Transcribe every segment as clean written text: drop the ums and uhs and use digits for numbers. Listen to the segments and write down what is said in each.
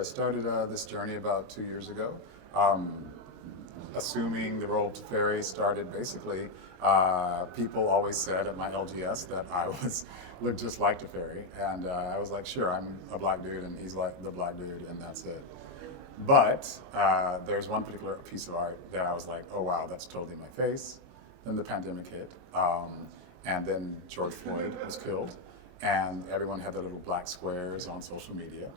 I started this journey about 2 years ago. Um, Assuming the role of Teferi started basically, people always said at my LGS that I looked just like Teferi, and I was like, sure, I'm a black dude, and he's like the black dude, and that's it. But there's one particular piece of art that I was like, oh wow, that's totally my face. Then the pandemic hit, and then George Floyd was killed, and everyone had their little black squares on social media,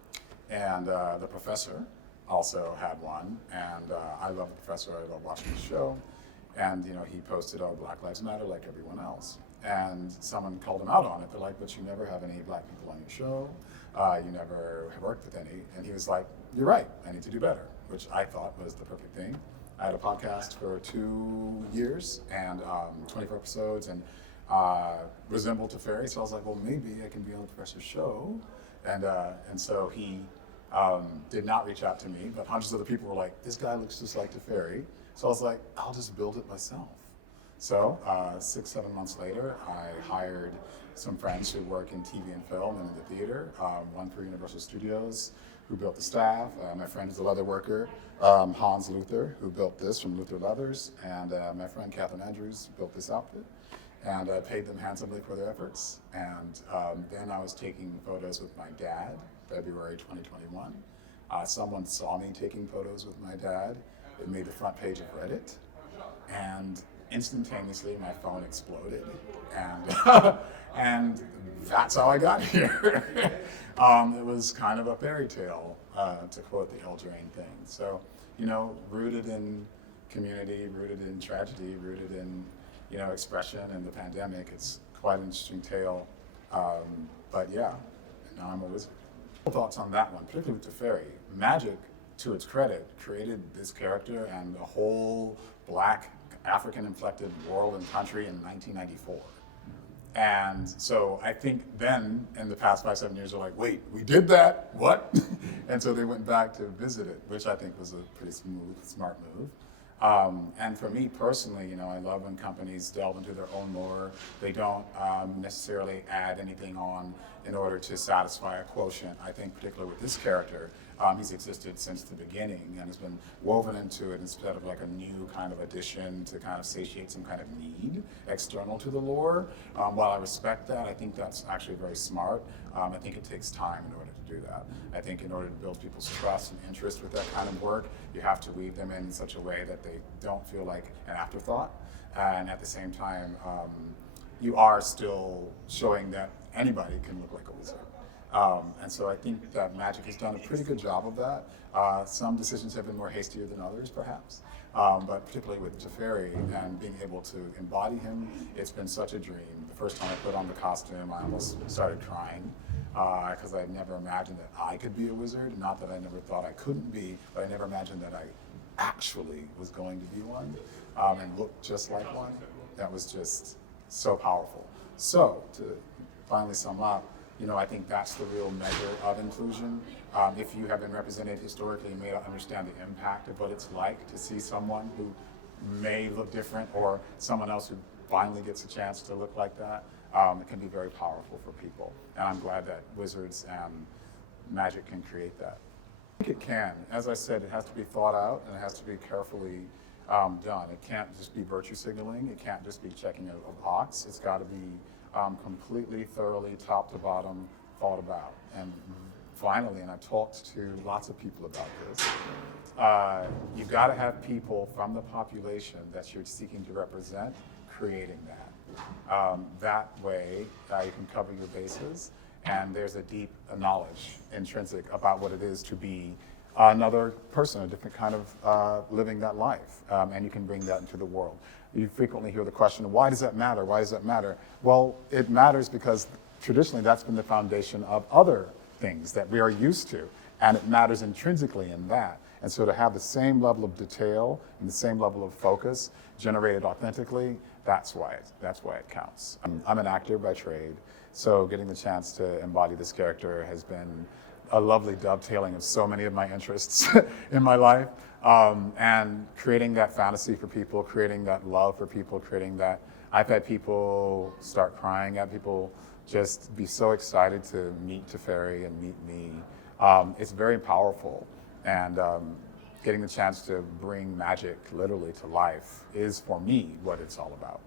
and the professor also had one, and I love the professor. I love watching the show, and he posted, "Oh, Black Lives Matter," like everyone else. And someone called him out on it. They're like, "But you never have any black people on your show. You never have worked with any." And he was like, "You're right. I need to do better," which I thought was the perfect thing. I had a podcast for 2 years and 24 episodes, and resembled Teferi. So I was like, "Well, maybe I can be on the professor's show," and so he. Did not reach out to me, but hundreds of other people were like, "This guy looks just like Teferi." So I was like, "I'll just build it myself." So 6, 7 months later, I hired some friends who work in TV and film and in the theater, one for Universal Studios, who built the staff. My friend is a leather worker, Hans Luther, who built this from Luther Leathers, and my friend Catherine Andrews built this outfit. And I paid them handsomely for their efforts. And then I was taking photos with my dad, February 2021. Someone saw me taking photos with my dad. It made the front page of Reddit. And instantaneously, my phone exploded. And, and that's how I got here. It was kind of a fairy tale, to quote the El Drain thing. So, rooted in community, rooted in tragedy, rooted in expression and the pandemic. It's quite an interesting tale. But yeah, now I'm a wizard. Thoughts on that one, particularly with Teferi. Magic, to its credit, created this character and the whole black African-inflected world and country in 1994. And so I think then, in the past 5, 7 years, they're like, wait, we did that? What? And so they went back to visit it, which I think was a pretty smart move. And for me personally, I love when companies delve into their own lore. They don't necessarily add anything on in order to satisfy a quotient. I think particularly with this character, he's existed since the beginning and has been woven into it instead of like a new kind of addition to kind of satiate some kind of need external to the lore. While I respect that, I think that's actually very smart. I think it takes time in order to do that. I think in order to build people's trust and interest with that kind of work, you have to weave them in such a way that they don't feel like an afterthought. And at the same time, you are still showing that anybody can look like a wizard. And so I think that Magic has done a pretty good job of that. Some decisions have been more hastier than others, perhaps. But particularly with Teferi and being able to embody him, it's been such a dream. The first time I put on the costume, I almost started crying because I had never imagined that I could be a wizard. Not that I never thought I couldn't be, but I never imagined that I actually was going to be one and look just like one. That was just so powerful. So to finally sum up, I think that's the real measure of inclusion. If you have been represented historically, you may not understand the impact of what it's like to see someone who may look different or someone else who finally gets a chance to look like that. It can be very powerful for people. And I'm glad that wizards and magic can create that. I think it can. As I said, it has to be thought out and it has to be carefully done. It can't just be virtue signaling. It can't just be checking a box. It's got to be completely, thoroughly, top to bottom, thought about. And finally, and I've talked to lots of people about this, you've got to have people from the population that you're seeking to represent creating that. That way, you can cover your bases, and there's a deep knowledge intrinsic about what it is to be another person, a different kind of living that life, and you can bring that into the world. You frequently hear the question, why does that matter? Why does that matter? Well, it matters because traditionally that's been the foundation of other things that we are used to, and it matters intrinsically in that. And so to have the same level of detail and the same level of focus generated authentically, that's why it counts. I'm an actor by trade, so getting the chance to embody this character has been a lovely dovetailing of so many of my interests in my life. And creating that fantasy for people, creating that love for people, creating that, I've had people start crying, had people just be so excited to meet Teferi and meet me. It's very powerful, and getting the chance to bring magic literally to life is, for me, what it's all about.